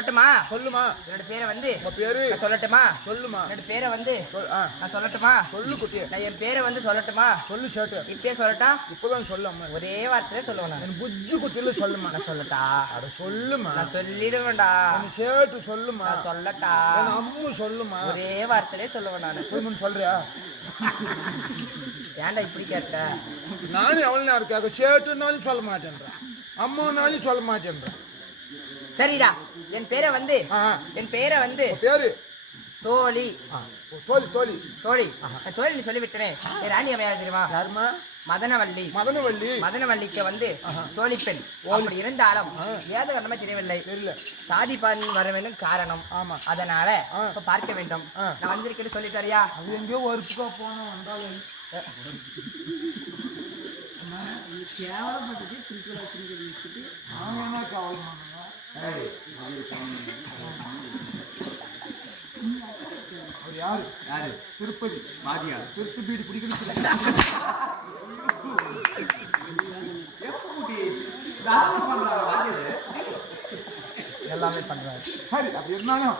சொல்லட்டுமா? சொல்லுமா. என்னோட பேரை வந்து உங்க பேரு சொல்லட்டுமா? சொல்லுமா. என்னோட பேரை வந்து நான் சொல்லட்டுமா? சொல்லு குட்டி. நான் என் பேரை வந்து சொல்லட்டுமா? சொல்லு சேட்டு. இப்பயே சொல்லட்டா? இப்பதான் சொல்லம்மா. ஒரே வார்த்தையில சொல்லுவேன் நான். என் புஜ்ஜு குட்டியில சொல்லுமா. நான் சொல்லட்டா? அட சொல்லுமா. நான் சொல்லிடுவேன்டா. என் சேட்டு சொல்லுமா. நான் சொல்லட்டா? என் அம்மு சொல்லுமா. ஒரே வார்த்தையிலே சொல்லுவேன் நான். போய் சொல்றியா? ஏன்டா இப்படி கேட்ட? நானும் எவ்வளவு நேரம் கேட்க சேட்டுனாலும் சொல்ல மாட்டேன்றேன், அம்மானாலும் சொல்ல மாட்டேன்றேன். சரிடா, என் பேரை வந்து பேரு தோழி. தோழி தோழி தோழி தோழி நீ சொல்லிவிட்டனே. என் ராணி அம்மையா தெரியுமா? யாருமா? மதனவள்ளி. மதனவள்ளி. மதனவள்ளிக்கு வந்து தோழி பெண் அப்படி இருந்தாலும் ஏத காரணமா தெரியவில்லை. தெரியல. சாதி பான் வர வேண்டும் காரணம். ஆமா. அதனால இப்ப பார்க்க வேண்டும். நான் வந்திருக்கேன்னு சொல்லிட்டாரியா? அது எங்கேயோ ஒருப்புக்கா போனா வந்தாலும் கேவலப்பட்டு திருக்குறள் வச்சுக்கிட்டு அவங்க என்ன கேவலமானாங்க? அவர் யாரு? யாரு? திருப்பதி வாதியார். திருப்பதி பீடி பிடிக்கிறது எல்லாமே பண்றாரு. சரி, அப்படி இருந்தாலும்